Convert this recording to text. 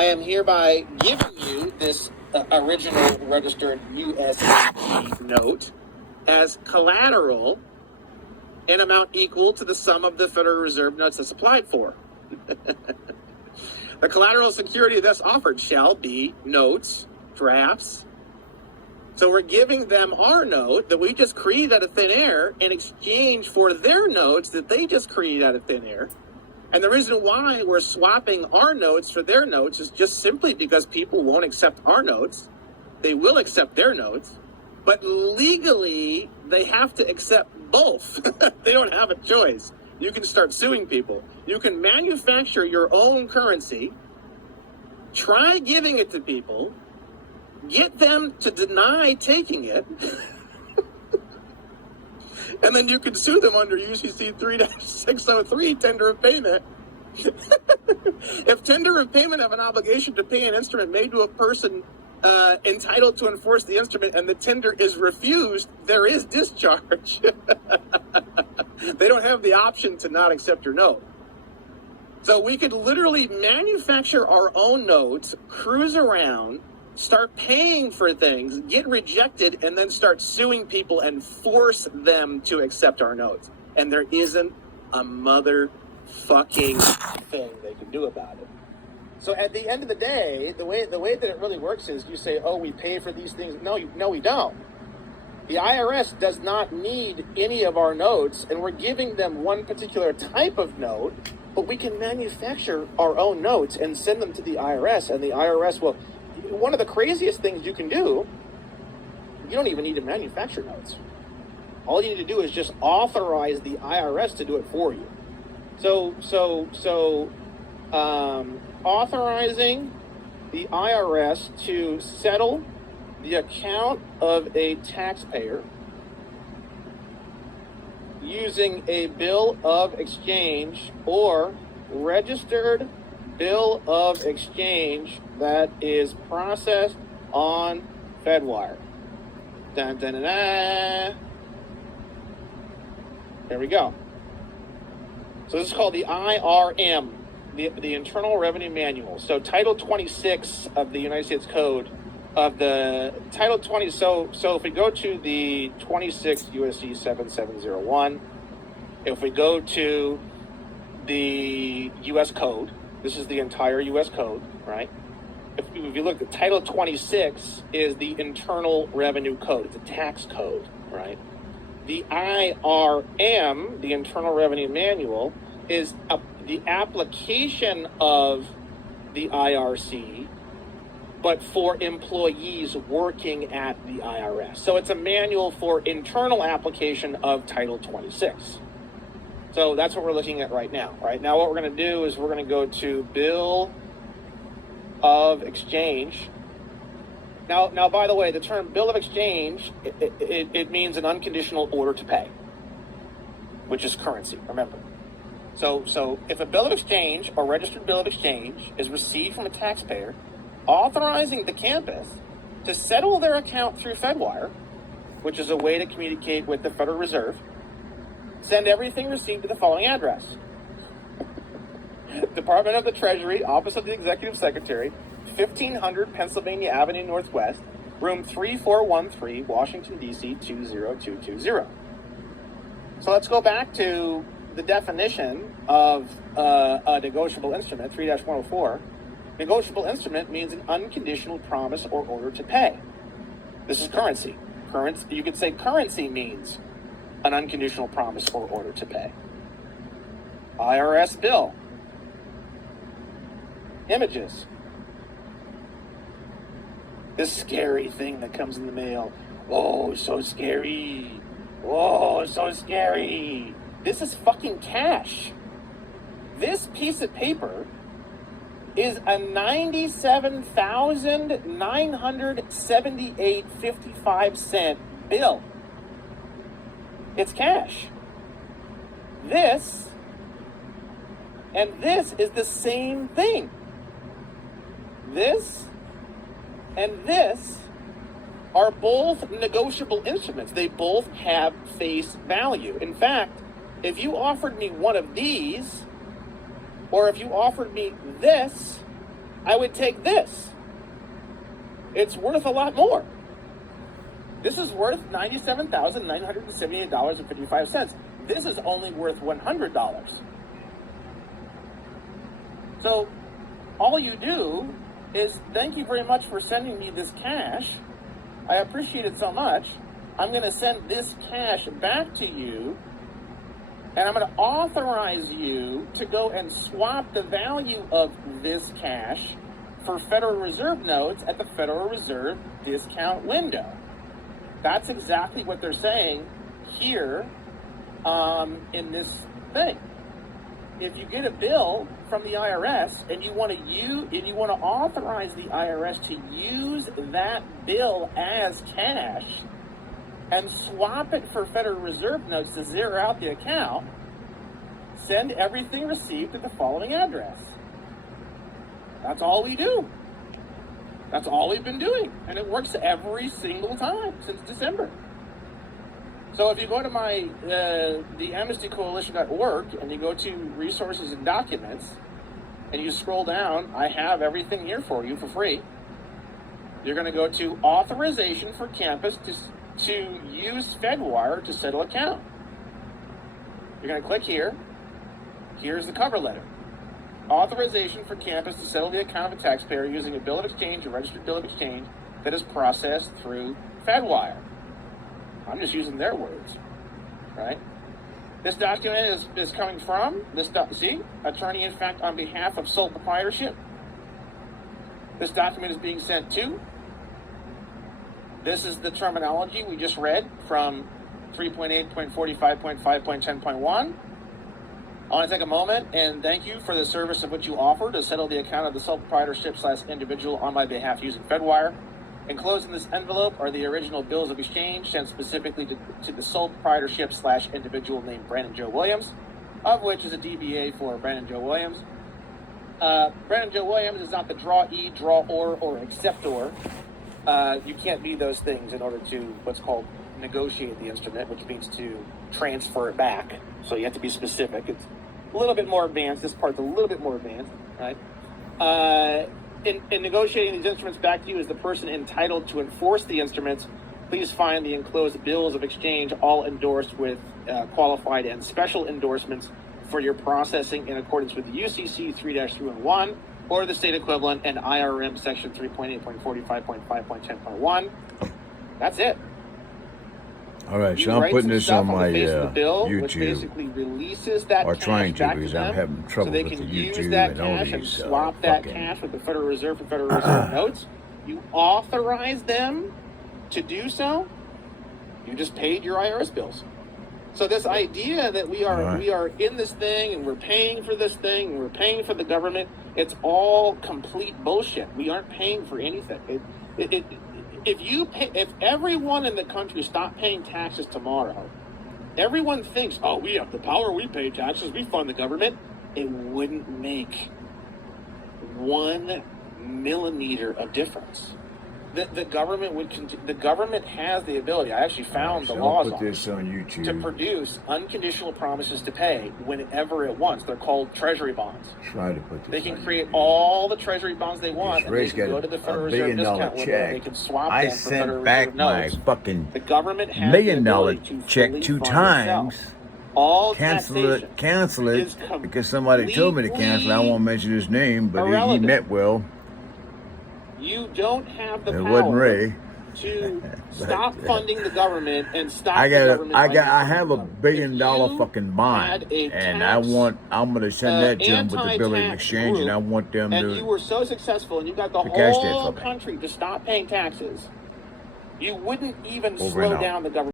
I am hereby giving you this original registered USD note as collateral in amount equal to the sum of the Federal Reserve notes that's applied for. The collateral security thus offered shall be notes, drafts. So we're giving them our note that we just created out of thin air in exchange for their notes that they just created out of thin air. And the reason why we're swapping our notes for their notes is just simply because people won't accept our notes. They will accept their notes, but legally they have to accept both. They don't have a choice. You can start suing people. You can manufacture your own currency, try giving it to people, get them to deny taking it, and then you can sue them under UCC 3-603, tender of payment. If tender of payment have an obligation to pay an instrument made to a person entitled to enforce the instrument and the tender is refused, there is discharge. They don't have the option to not accept your note. So we could literally manufacture our own notes, cruise around, start paying for things, get rejected, and then start suing people and force them to accept our notes. And there isn't a motherfucking thing they can do about it. So at the end of the day, the way that it really works is you say, oh, we pay for these things. No, we don't. The IRS does not need any of our notes, and we're giving them one particular type of note, but we can manufacture our own notes and send them to the IRS, and the IRS will... One of the craziest things you can do, you don't even need to manufacture notes. All you need to do is just authorize the IRS to do it for you. So authorizing the IRS to settle the account of a taxpayer using a bill of exchange or registered bill of exchange that is processed on Fedwire. Dun, dun, dun, dun. There we go. So this is called the IRM, the Internal Revenue Manual. So Title 26 of the United States Code of the Title 20. So if we go to the 26 USC 7701, if we go to the U.S. Code, this is the entire U.S. Code, right? If you look at Title 26 is the Internal Revenue Code. It's a tax code, right? The IRM, the Internal Revenue Manual, is the application of the IRC, but for employees working at the IRS. So it's a manual for internal application of Title 26. So that's what we're looking at right now. Right now, what we're going to do is we're going to go to Bill of Exchange. Now, by the way, the term Bill of Exchange, it means an unconditional order to pay, which is currency, remember. So if a bill of exchange or registered bill of exchange is received from a taxpayer, authorizing the campus to settle their account through Fedwire, which is a way to communicate with the Federal Reserve, send everything received to the following address. Department of the Treasury, Office of the Executive Secretary, 1500 Pennsylvania Avenue Northwest, room 3413, Washington, D.C. 20220. So let's go back to the definition of a negotiable instrument, 3-104. Negotiable instrument means an unconditional promise or order to pay. This is currency. You could say currency means an unconditional promise or order to pay. IRS bill. Images. This scary thing that comes in the mail. Oh, so scary. Oh, so scary. This is fucking cash. This piece of paper is a $97,978.55 bill. It's cash. This and this is the same thing. This and this are both negotiable instruments. They both have face value. In fact, if you offered me one of these, or if you offered me this, I would take this. It's worth a lot more. This is worth $97,978.55. This is only worth $100. So all you do is thank you very much for sending me this cash. I appreciate it so much. I'm going to send this cash back to you, and I'm going to authorize you to go and swap the value of this cash for Federal Reserve notes at the Federal Reserve discount window. That's exactly what they're saying here in this thing. If you get a bill from the IRS and you want to authorize the IRS to use that bill as cash and swap it for Federal Reserve notes to zero out the account, send everything received to the following address. That's all we do. That's all we've been doing, and it works every single time since December. So if you go to my the amnestycoalition.org and you go to resources and documents and you scroll down, I have everything here for you for free. You're going to go to authorization for campus to use FedWire to settle account. You're going to click here. Here's the cover letter. Authorization for campus to settle the account of a taxpayer using a bill of exchange or registered bill of exchange that is processed through FedWire. I'm just using their words, right? This document is coming from attorney in fact on behalf of sole proprietorship. This document is being sent to. This is the terminology we just read from 3.8.45.5.10.1. I want to take a moment and thank you for the service of what you offer to settle the account of the sole proprietorship/individual on my behalf using FedWire. Enclosed in this envelope are the original bills of exchange sent specifically to the sole proprietorship/individual named Brandon Joe Williams, of which is a DBA for Brandon Joe Williams. Brandon Joe Williams is not the drawee, drawer, or acceptor. You can't be those things in order to what's called negotiate the instrument, which means to transfer it back. So you have to be specific. It's a little bit more advanced. This part's a little bit more advanced, right? In negotiating these instruments back to you as the person entitled to enforce the instruments, please find the enclosed bills of exchange all endorsed with qualified and special endorsements for your processing in accordance with the UCC 3-311 or the state equivalent and IRM section 3.8.45.5.10.1. That's it. All right, so I'm putting this on my YouTube, which basically releases that or trying cash to, because I'm having trouble so they with can the use YouTube that and all cash and these swap that fucking cash with the Federal Reserve for Federal Reserve notes. You authorize them to do so. You just paid your IRS bills. So this idea that we are in this thing and we're paying for this thing and we're paying for the government, it's all complete bullshit. We aren't paying for anything. If everyone in the country stopped paying taxes tomorrow, everyone thinks, oh, we have the power, we pay taxes, we fund the government. It wouldn't make 1 millimeter of difference. The government the government has the ability. I actually found the laws on YouTube to produce unconditional promises to pay whenever it wants. They're called treasury bonds. Try to put this. They can create all the treasury bonds they want, and they can go to the Federal Reserve discount window. They can swap them for Federal Reserve notes. Fucking the government has $1 million to check 2 times. All cancel it because somebody told me to cancel. I won't mention his name, but he meant well. You don't have the power. It wasn't Ray. To stop funding the government and stop I have a $1 billion fucking bond, and I'm gonna send that to them with the bill of exchange, and I want them and to. You were so successful, and you got the whole country to stop paying taxes. You wouldn't even slow down the government.